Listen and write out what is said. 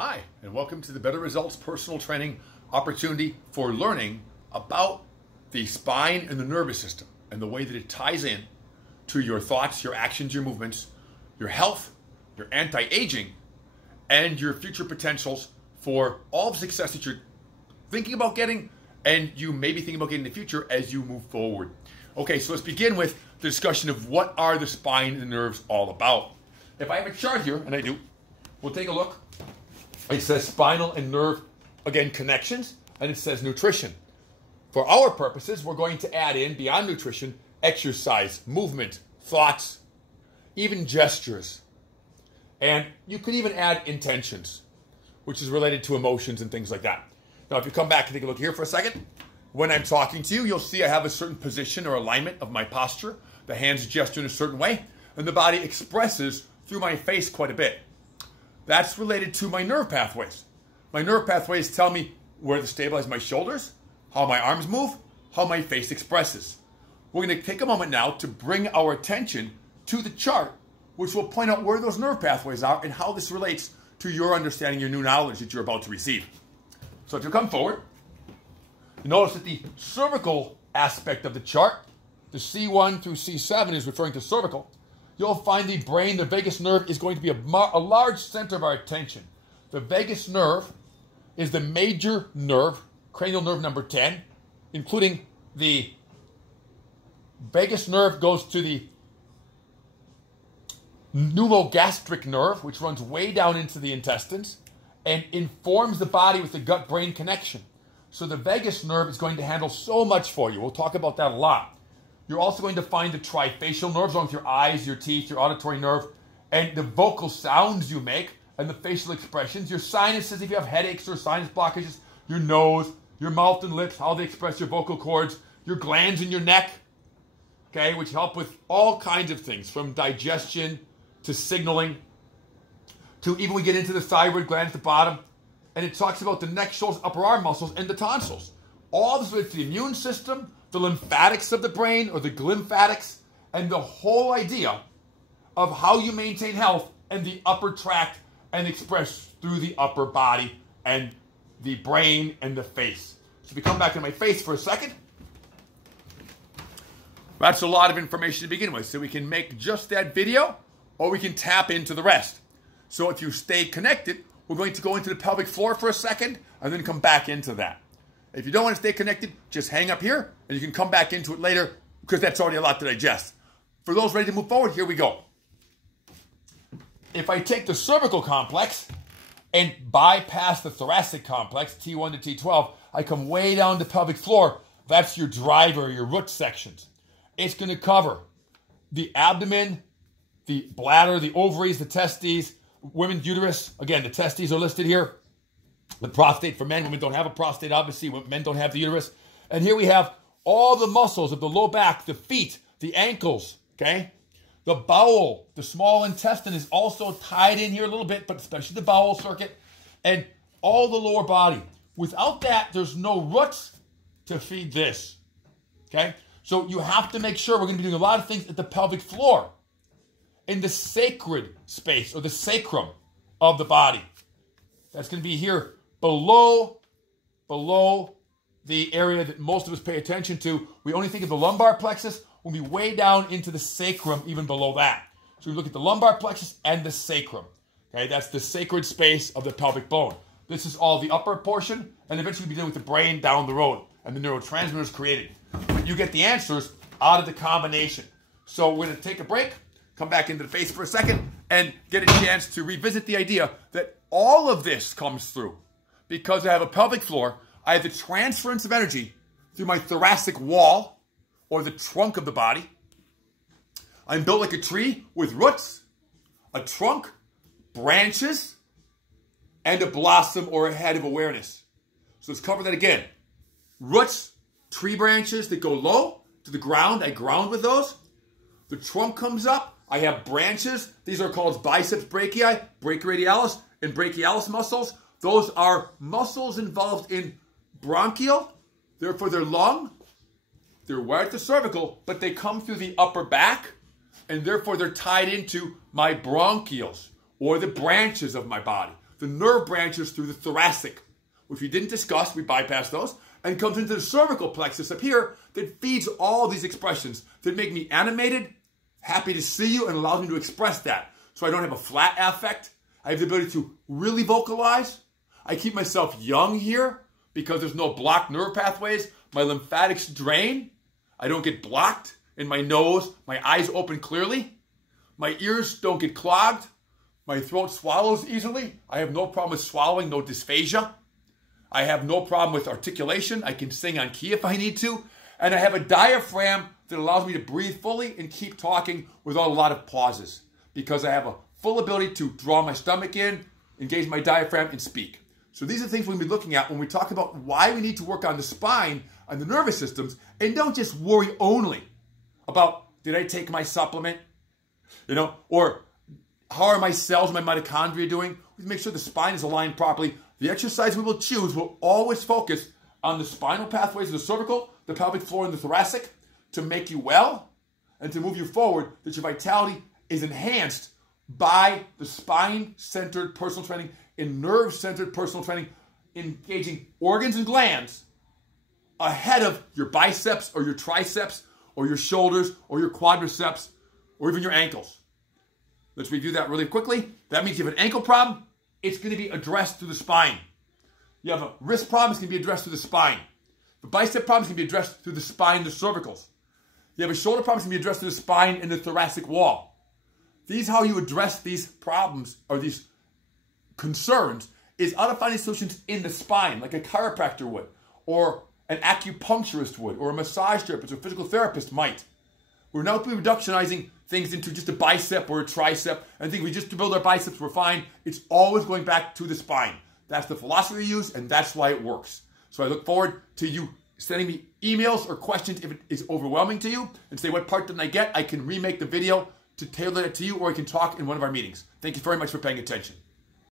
Hi, and welcome to the Better Results Personal Training opportunity for learning about the spine and the nervous system and the way that it ties in to your thoughts, your actions, your movements, your health, your anti-aging, and your future potentials for all the success that you're thinking about getting and you may be thinking about getting in the future as you move forward. Okay, so let's begin with the discussion of what are the spine and the nerves all about. If I have a chart here, and I do, we'll take a look. It says spinal and nerve, again, connections, and it says nutrition. For our purposes, we're going to add in, beyond nutrition, exercise, movement, thoughts, even gestures. And you could even add intentions, which is related to emotions and things like that. Now, if you come back and take a look here for a second, when I'm talking to you, you'll see I have a certain position or alignment of my posture. The hands gesture in a certain way, and the body expresses through my face quite a bit. That's related to my nerve pathways. My nerve pathways tell me where to stabilize my shoulders, how my arms move, how my face expresses. We're going to take a moment now to bring our attention to the chart, which will point out where those nerve pathways are and how this relates to your understanding, your new knowledge that you're about to receive. So if you come forward, you notice that the cervical aspect of the chart, the C1 through C7 is referring to cervical. You'll find the brain, the vagus nerve, is going to be a large center of our attention. The vagus nerve is the major nerve, cranial nerve number 10, including the vagus nerve goes to the pneumogastric nerve, which runs way down into the intestines and informs the body with the gut-brain connection. So the vagus nerve is going to handle so much for you. We'll talk about that a lot. You're also going to find the trifacial nerves along with your eyes, your teeth, your auditory nerve, and the vocal sounds you make and the facial expressions, your sinuses if you have headaches or sinus blockages, your nose, your mouth and lips, how they express your vocal cords, your glands in your neck, okay, which help with all kinds of things, from digestion to signaling to even we get into the thyroid gland at the bottom. And it talks about the neck, shoulders, upper arm muscles, and the tonsils. All this relates to the immune system, the lymphatics of the brain, or the glymphatics, and the whole idea of how you maintain health and the upper tract and express through the upper body and the brain and the face. So if you come back to my face for a second, that's a lot of information to begin with. So we can make just that video, or we can tap into the rest. So if you stay connected, we're going to go into the pelvic floor for a second and then come back into that. If you don't want to stay connected, just hang up here and you can come back into it later because that's already a lot to digest. For those ready to move forward, here we go. If I take the cervical complex and bypass the thoracic complex, T1 to T12, I come way down to pelvic floor. That's your driver, your root sections. It's going to cover the abdomen, the bladder, the ovaries, the testes, women's uterus. Again, the testes are listed here. The prostate for men. Women don't have a prostate, obviously. Men don't have the uterus. And here we have all the muscles of the low back, the feet, the ankles, okay? The bowel, the small intestine is also tied in here a little bit, but especially the bowel circuit, and all the lower body. Without that, there's no roots to feed this, okay? So you have to make sure we're going to be doing a lot of things at the pelvic floor, in the sacred space, or the sacrum of the body. That's going to be here below the area that most of us pay attention to. We only think of the lumbar plexus. We'll be way down into the sacrum, even below that. So we look at the lumbar plexus and the sacrum. Okay, that's the sacred space of the pelvic bone. This is all the upper portion, and eventually we'll be dealing with the brain down the road and the neurotransmitters created. But you get the answers out of the combination. So we're going to take a break, come back into the face for a second, and get a chance to revisit the idea that all of this comes through because I have a pelvic floor. I have the transference of energy through my thoracic wall, or the trunk of the body. I'm built like a tree with roots, a trunk, branches, and a blossom or a head of awareness. So let's cover that again. Roots, tree branches that go low to the ground. I ground with those. The trunk comes up. I have branches. These are called biceps brachii, brachioradialis, and brachialis muscles. Those are muscles involved in bronchial. Therefore, they're long. They're right at the cervical, but they come through the upper back, and therefore they're tied into my bronchioles, or the branches of my body. the nerve branches through the thoracic, which we didn't discuss, we bypassed those, and comes into the cervical plexus up here that feeds all these expressions that make me animated, happy to see you, and allows me to express that. So I don't have a flat affect. I have the ability to really vocalize. I keep myself young here because there's no blocked nerve pathways. My lymphatics drain. I don't get blocked in my nose. My eyes open clearly. My ears don't get clogged. My throat swallows easily. I have no problem with swallowing, no dysphagia. I have no problem with articulation. I can sing on key if I need to. And I have a diaphragm that allows me to breathe fully and keep talking without a lot of pauses, because I have a full ability to draw my stomach in, engage my diaphragm, and speak. So these are things we're going to be looking at when we talk about why we need to work on the spine and the nervous systems, and don't just worry only about, did I take my supplement? Or how are my cells, my mitochondria doing? We make sure the spine is aligned properly. The exercise we will choose will always focus on the spinal pathways of the cervical, the pelvic floor, and the thoracic to make you well and to move you forward, that your vitality is enhanced by the spine-centered personal training and nerve-centered personal training, engaging organs and glands ahead of your biceps or your triceps or your shoulders or your quadriceps or even your ankles. Let's review that really quickly. That means you have an ankle problem, it's going to be addressed through the spine. You have a wrist problem, it's going to be addressed through the spine. The bicep problem is going to be addressed through the spine, the cervicals. You have a shoulder problem, it's going to be addressed through the spine and the thoracic wall. These how you address these problems or these concerns is out of finding solutions in the spine, like a chiropractor would, or an acupuncturist would, or a massage therapist or physical therapist might. We're now reductionizing things into just a bicep or a tricep, and think we just build our biceps, we're fine. It's always going back to the spine. That's the philosophy we use, and that's why it works. So I look forward to you sending me emails or questions if it is overwhelming to you, and say what part didn't I get. I can remake the video to tailor it to you, or I can talk in one of our meetings. Thank you very much for paying attention.